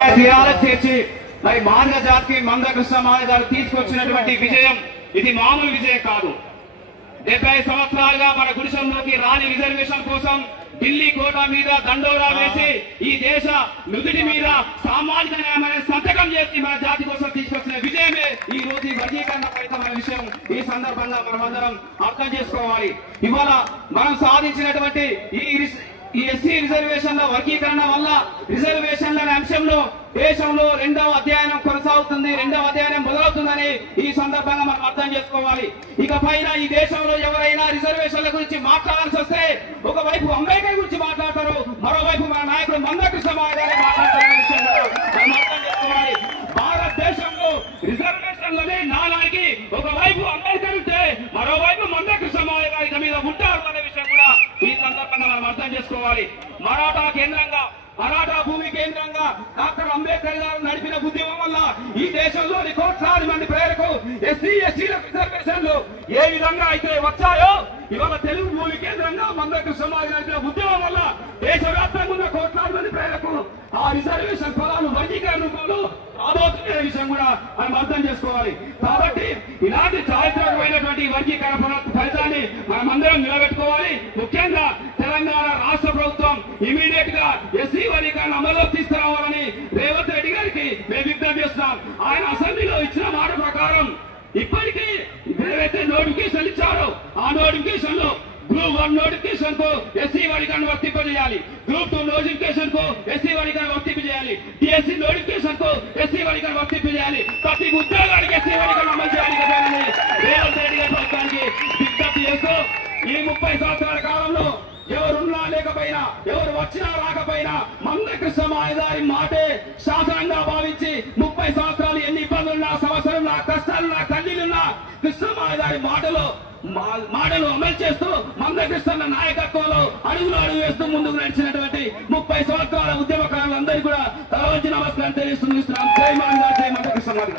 తీరాలకు చేర్చి మరి మార్గ జాతికి మందకృష్ణ మాదిగ గారు తీసుకొచ్చినటువంటి విజయం ఇది మామూలు విజయం కాదు. 70 సంవత్సరాలుగా మన గుడిసెల్లోకి రాని రిజర్వేషన్ కోసం ఢిల్లీ కోట మీద దండోరా వేసి ఈ దేశ నుదుటి మీద సామాజిక న్యాయమైన సంతకం చేసి మన జాతి కోసం తీసుకొచ్చిన విజయమే ఈ రోజు ఈ వర్గీకరణ ఫలితమైన విషయం. ఈ సందర్భంగా మనమందరం అర్థం చేసుకోవాలి. ఇవాళ మనం సాధించినటువంటి ఈ ఎస్సీ రిజర్వేషన్ల వర్గీకరణ వల్ల రిజర్వేషన్ల అంశంలో దేశంలో రెండవ అధ్యయనం కొనసాగుతుంది, రెండవ అధ్యయనం మొదలవుతుందని ఈ సందర్భంగా మనం అర్థం చేసుకోవాలి. ఇక పైన ఈ దేశంలో ఎవరైనా రిజర్వేషన్ల గురించి మాట్లాడాల్సి వస్తే ఒకవైపు అంబేద్కర్ గురించి మాట్లాడతారు, మరోవైపు మన నాయకుడు మందకృష్ణ మాదిగ గారు మాట్లాడుతున్న విషయం మనం అర్థం చేసుకోవాలి. భారతదేశంలో రిజర్వేషన్లనే నాలానికి ఒకవైపు అంబేద్కర్ ఉంటే మరోవైపు మందకృష్ణ మాదిగ గారి మీద ఉంటారు అనే విషయం కూడా ఈ సందర్భంగా మనం అర్థం చేసుకోవాలి. మరాఠా భూమి కేంద్రంగా డాక్టర్ అంబేద్కర్ గారు నడిపిన ఉద్యమం వల్ల ఈ దేశంలోని కోట్లాది మంది ప్రజలకు ఎస్సీ ఎస్టీల రిజర్వేషన్లు ఏ విధంగా అయితే వచ్చాయో ఇవాళ తెలుగు భూమి కేంద్రంగా మందకృష్ణ మాదిగ నడిపిన ఉద్యమం వల్ల దేశవ్యాప్తంగా ఉన్న కోట్లాది మంది ప్రజలకు ఆ రిజర్వేషన్ ఫలాలు వర్గీకరణ రూపంలో రాబోతున్న విషయం కూడా మనం అర్థం చేసుకోవాలి. కాబట్టి ఇలాంటి చారిత్రకమైనటువంటి వర్గీకరణ ఫలితాన్ని మనమందరం నిలబెట్టుకోవాలి. ముఖ్యంగా తెలంగాణ రాష్ట్ర ప్రభుత్వం ఇమీడియట్ గా ఎస్సీ వర్గీకరణ అమలులోకి తీసుకురావాలని రేవంత్ రెడ్డి గారికి మేము విజ్ఞప్తి చేస్తున్నాం. ఆయన అసెంబ్లీలో ఇచ్చిన మాట ప్రకారం ఇప్పటికీ ఏవైతే నోటిఫికేషన్ ఇచ్చారో ఆ నోటిఫికేషన్ లో గ్రూప్ 1 నోటిఫికేషన్ కు ఎస్సీ వర్గీకరణ వర్తింపజేయాలి, గ్రూప్ 2 నోటిఫికేషన్ కు ఎస్సీ వర్గీకరణ వర్తింపజేయాలి, డిఎస్సీ నోటిఫికేషన్ కు ఎస్సీ వర్గీకరణ వర్తింపజేయాలి, ప్రతి ఉద్యోగానికి ఎస్సీ వర్గీకరణ అమలు చేయాలి రేవంత్ రెడ్డి గారి ప్రభుత్వానికి విజ్ఞప్తి చేస్తూ ఈ 30 సంవత్సరాల కాలంలో ఎవరున్నా లేకపోయినా ఎవరు వచ్చినా రాకపోయినా మందకృష్ణ మాదిగ గారి మాటే శాసనంగా భావించి 30 సంవత్సరాలు ఎన్ని ఇబ్బందులున్నా సమస్యలున్నా కష్టాలున్నా కన్నీలున్నా కృష్ణ మాదిగ గారి మాటలు అమలు చేస్తూ మందకృష్ణ నాయకత్వంలో అడుగులు వేస్తూ ముందుకు నడిచినటువంటి 30 సంవత్సరాల ఉద్యమకారులందరికీ కూడా తల వంచి నమస్కారం తెలియజేస్తున్నాం. జై మాదిగ, జై మందకృష్ణ మాదిగ.